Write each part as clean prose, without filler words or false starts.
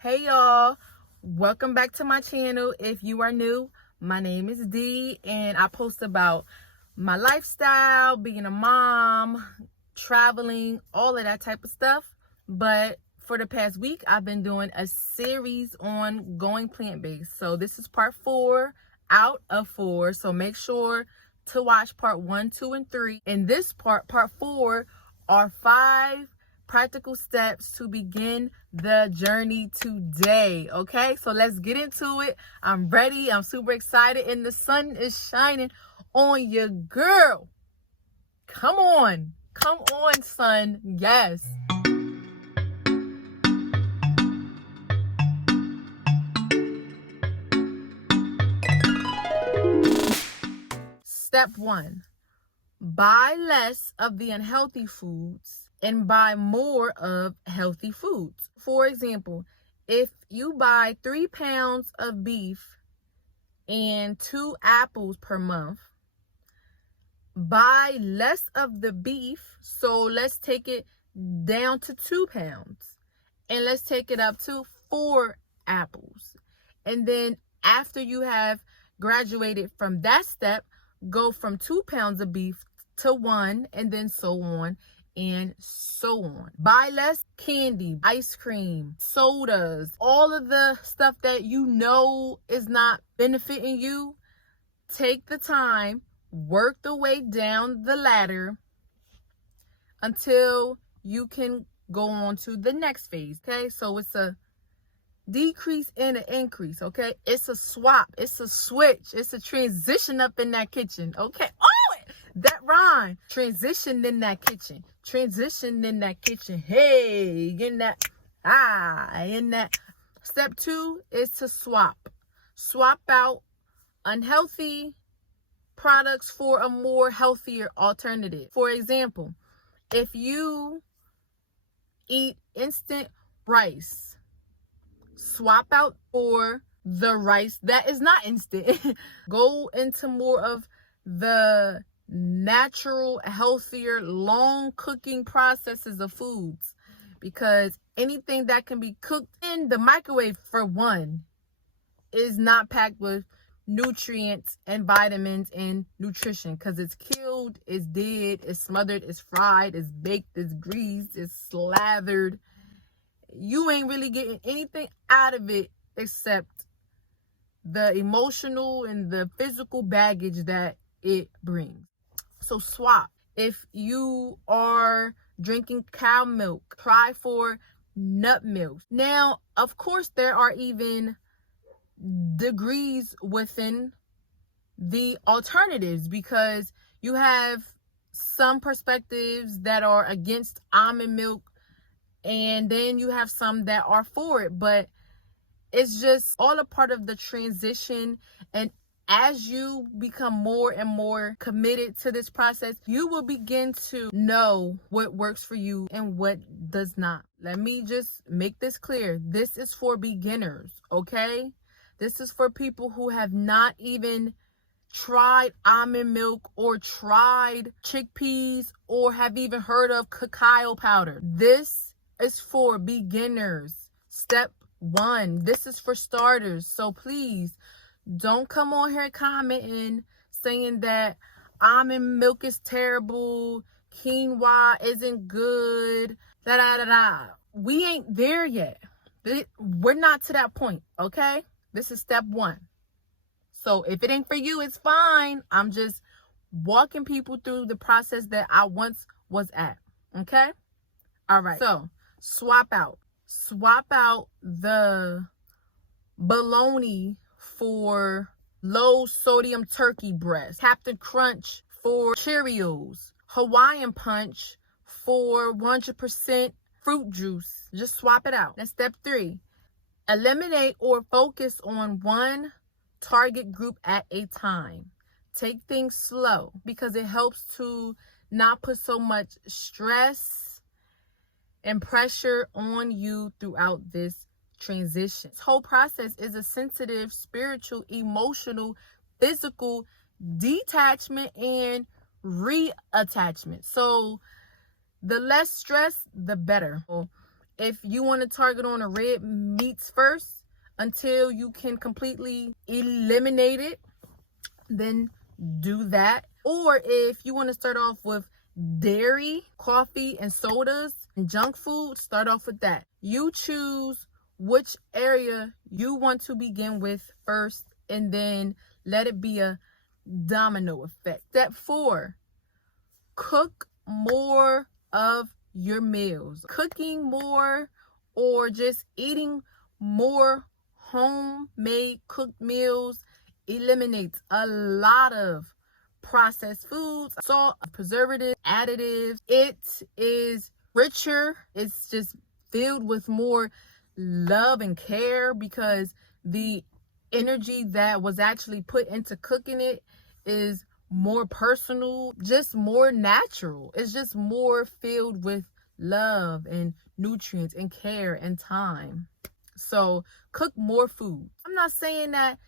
Hey y'all, welcome back to my channel. If you are new, my name is Dee and I post about my lifestyle, being a mom, traveling, all of that type of stuff. But for the past week, I've been doing a series on going plant-based. So this is part 4 out of 4. So make sure to watch part 1, 2, and 3. In this part 4, are 5 practical steps to begin the journey today. Okay, so let's get into it. I'm ready. I'm super excited and the sun is shining on your girl. Come on, sun. Yes. Step 1, buy less of the unhealthy foods and buy more of healthy foods. For example, if you buy 3 pounds of beef and 2 apples per month, buy less of the beef. So let's take it down to 2 pounds and let's take it up to 4 apples. And then after you have graduated from that step, go from 2 pounds of beef to 1, and then so on and so on. Buy less candy, ice cream, sodas, all of the stuff that you know is not benefiting you. Take the time, work the way down the ladder until you can go on to the next phase. Okay, so it's a decrease and an increase. Okay, it's a swap, it's a switch, it's a transition up in that kitchen. Okay, that rhyme. Transition in that kitchen. Transition in that kitchen. Hey, in that. Step 2 is to swap. Swap out unhealthy products for a more healthier alternative. For example, if you eat instant rice, swap out for the rice that is not instant. Go into more of the natural, healthier, long cooking processes of foods, because anything that can be cooked in the microwave, for one, is not packed with nutrients and vitamins and nutrition, because it's killed, it's dead, it's smothered, it's fried, it's baked, it's greased, it's slathered. You ain't really getting anything out of it except the emotional and the physical baggage that it brings. So swap. If you are drinking cow milk, try for nut milk. Now, of course, there are even degrees within the alternatives, because you have some perspectives that are against almond milk, and then you have some that are for it. But it's just all a part of the transition. And as you become more and more committed to this process, you will begin to know what works for you and what does not. Let me just make this clear. This is for beginners, okay? This is for people who have not even tried almond milk or tried chickpeas or have even heard of cacao powder. This is for beginners. Step 1. This is for starters. So please, don't come on here commenting saying that almond milk is terrible, quinoa isn't good, We ain't there yet. We're not to that point, okay? This is step 1. So if it ain't for you, it's fine. I'm just walking people through the process that I once was at, okay? All right, so swap out. Swap out the bologna for low sodium turkey breast, Captain Crunch for Cheerios, Hawaiian Punch for 100% fruit juice. Just swap it out. That's step 3. Eliminate or focus on one target group at a time. Take things slow, because it helps to not put so much stress and pressure on you throughout this transition. This whole process is a sensitive, spiritual, emotional, physical detachment and reattachment. So the less stress, the better. If you want to target on the red meats first until you can completely eliminate it, then do that. Or if you want to start off with dairy, coffee, and sodas, and junk food, start off with that. You choose which area you want to begin with first, and then let it be a domino effect. Step 4, cook more of your meals. Cooking more or just eating more homemade cooked meals eliminates a lot of processed foods, salt, preservatives, additives. It is richer. It's just filled with more love and care because the energy that was actually put into cooking it is more personal, just more natural. It's just more filled with love and nutrients and care and time. So cook more food. I'm not saying that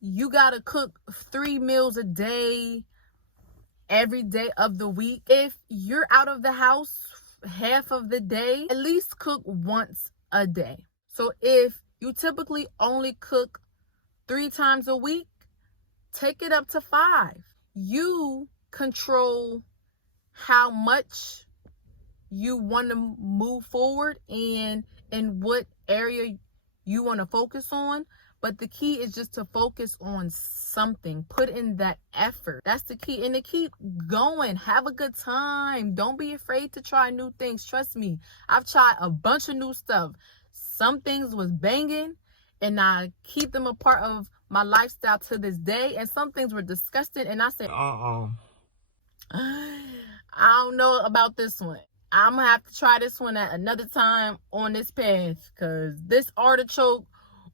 you gotta cook 3 meals a day every day of the week. If you're out of the house half of the day, at least cook once a day. So if you typically only cook 3 times a week, take it up to 5. You control how much you want to move forward and in what area you want to focus on. But the key is just to focus on something. Put in that effort. That's the key. And to keep going. Have a good time. Don't be afraid to try new things. Trust me. I've tried a bunch of new stuff. Some things was banging, and I keep them a part of my lifestyle to this day. And some things were disgusting, and I said, I don't know about this one. I'm going to have to try this one at another time on this path, because this artichoke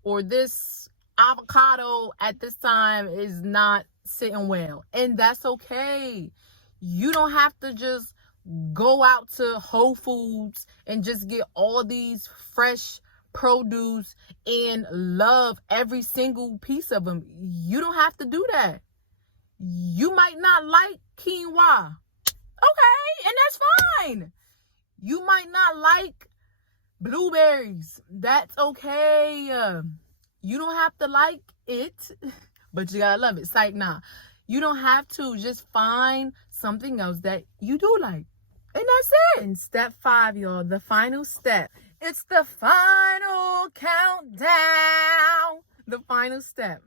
or this avocado at this time is not sitting well. And that's okay. You don't have to just go out to Whole Foods and just get all these fresh produce and love every single piece of them. You don't have to do that. You might not like quinoa. Okay, and that's fine. You might not like blueberries. That's okay. You don't have to like it, but you gotta love it. It's like, nah, you don't have to. Just find something else that you do like. And that's it. And step 5, y'all, the final step. It's the final countdown. The final step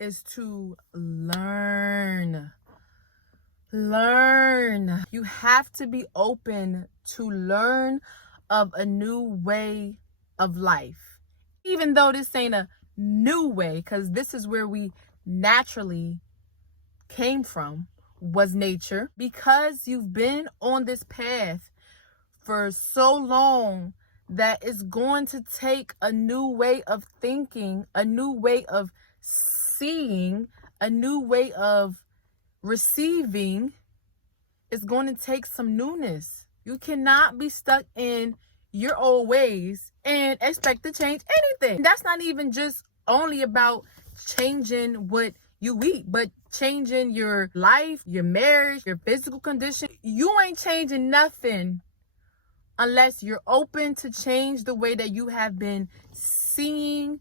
is to learn. Learn. You have to be open to learn of a new way of life. Even though this ain't a new way, because this is where we naturally came from, was nature. Because you've been on this path for so long that it's going to take a new way of thinking, a new way of seeing, a new way of receiving. Is going to take some newness. You cannot be stuck in your old ways and expect to change anything. That's not even just only about changing what you eat, but changing your life, your marriage, your physical condition. You ain't changing nothing unless you're open to change the way that you have been seeing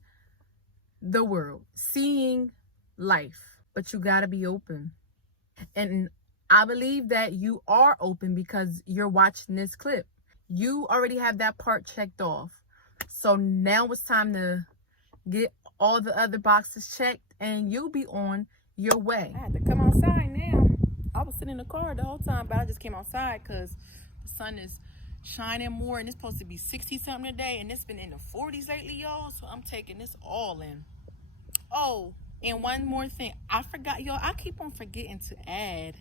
the world, seeing life. But you gotta be open. And I believe that you are open because you're watching this clip. You already have that part checked off. So now it's time to get all the other boxes checked and you'll be on your way. I had to come outside now. I was sitting in the car the whole time, but I just came outside because the sun is shining more and it's supposed to be 60 something today, and it's been in the 40s lately, y'all. So I'm taking this all in. Oh, and one more thing. I forgot, y'all. I keep on forgetting to add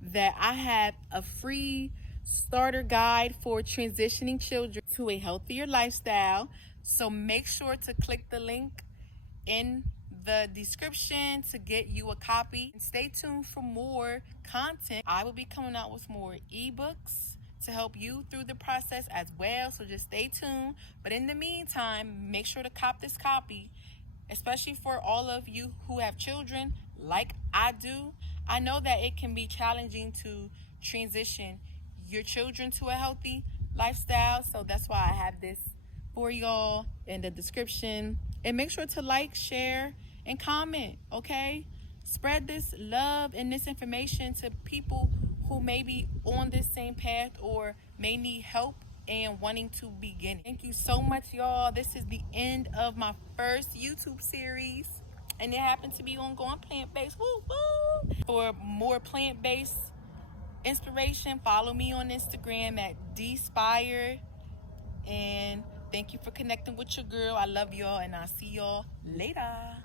that I have a free starter guide for transitioning children to a healthier lifestyle. So make sure to click the link in the description to get you a copy. And stay tuned for more content. I will be coming out with more ebooks to help you through the process as well. So just stay tuned. But in the meantime, make sure to cop this copy, especially for all of you who have children like I do. I know that it can be challenging to transition your children to a healthy lifestyle. So that's why I have this for y'all in the description. And make sure to like, share, and comment, okay? Spread this love and this information to people who may be on this same path or may need help and wanting to begin. Thank you so much, y'all. This is the end of my first YouTube series, and it happened to be on Going Plant-Based. Woo woo! For more plant-based inspiration, follow me on Instagram at dspire. And thank you for connecting with your girl. I love y'all, and I'll see y'all later.